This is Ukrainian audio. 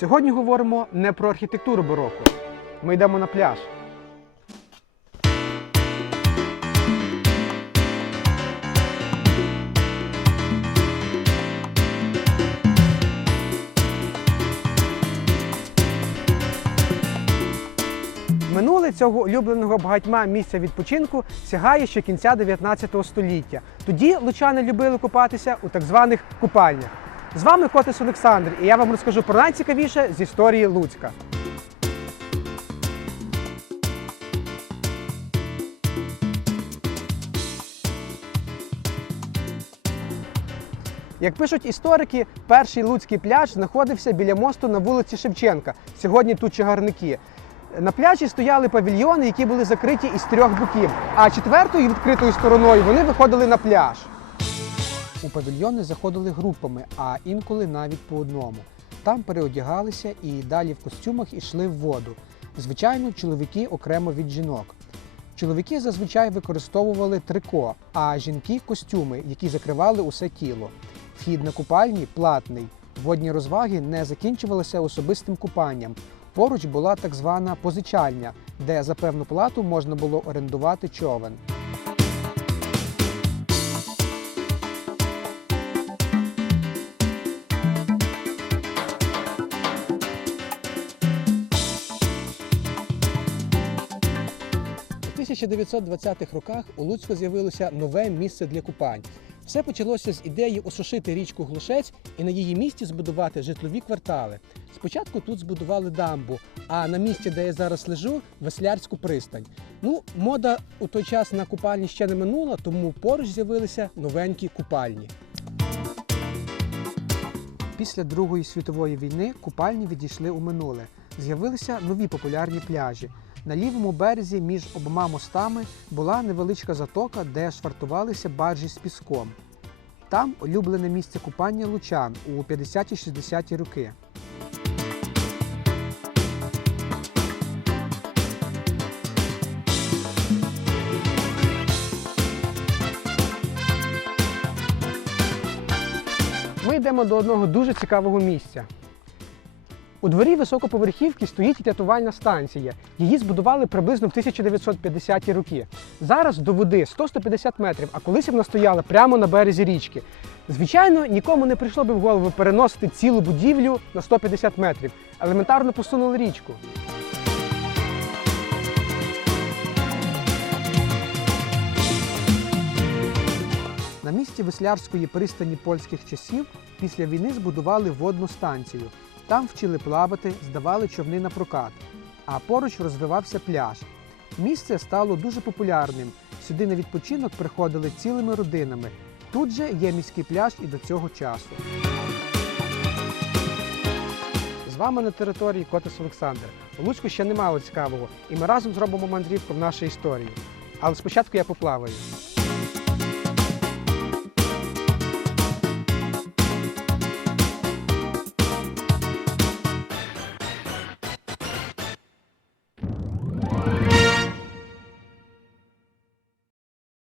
Сьогодні говоримо не про архітектуру бароко. Ми йдемо на пляж. Минуле цього улюбленого багатьма місця відпочинку сягає ще кінця 19 століття. Тоді лучани любили купатися у так званих купальнях. З вами Котис Олександр, і я вам розкажу про найцікавіше з історії Луцька. Як пишуть історики, перший луцький пляж знаходився біля мосту на вулиці Шевченка. Сьогодні тут чагарники. На пляжі стояли павільйони, які були закриті із трьох боків, а четвертою відкритою стороною вони виходили на пляж. У павільйони заходили групами, а інколи навіть по одному. Там переодягалися і далі в костюмах йшли в воду. Звичайно, чоловіки окремо від жінок. Чоловіки зазвичай використовували трико, а жінки костюми, які закривали усе тіло. Вхід на купальні платний. Водні розваги не закінчувалися особистим купанням. Поруч була так звана позичальня, де за певну плату можна було орендувати човен. 1920-х роках у Луцьку з'явилося нове місце для купань. Все почалося з ідеї осушити річку Глушець і на її місці збудувати житлові квартали. Спочатку тут збудували дамбу, а на місці, де я зараз лежу, веслярську пристань. Ну, мода у той час на купальні ще не минула, тому поруч з'явилися новенькі купальні. Після Другої світової війни купальні відійшли у минуле. З'явилися нові популярні пляжі. На лівому березі між обома мостами була невеличка затока, де швартувалися баржі з піском. Там улюблене місце купання лучан у 50-60-ті роки. Ми йдемо до одного дуже цікавого місця. У дворі високоповерхівки стоїть рятувальна станція. Її збудували приблизно в 1950-ті роки. Зараз до води 100-150 метрів, а колись вона стояла прямо на березі річки. Звичайно, нікому не прийшло би в голову переносити цілу будівлю на 150 метрів. Елементарно посунули річку. На місці веслярської пристані польських часів після війни збудували водну станцію. Там вчили плавати, здавали човни на прокат, а поруч розвивався пляж. Місце стало дуже популярним. Сюди на відпочинок приходили цілими родинами. Тут же є міський пляж і до цього часу. З вами на території Котис Олександр. У Луцьку ще немало цікавого, і ми разом зробимо мандрівку в нашій історії. Але спочатку я поплаваю.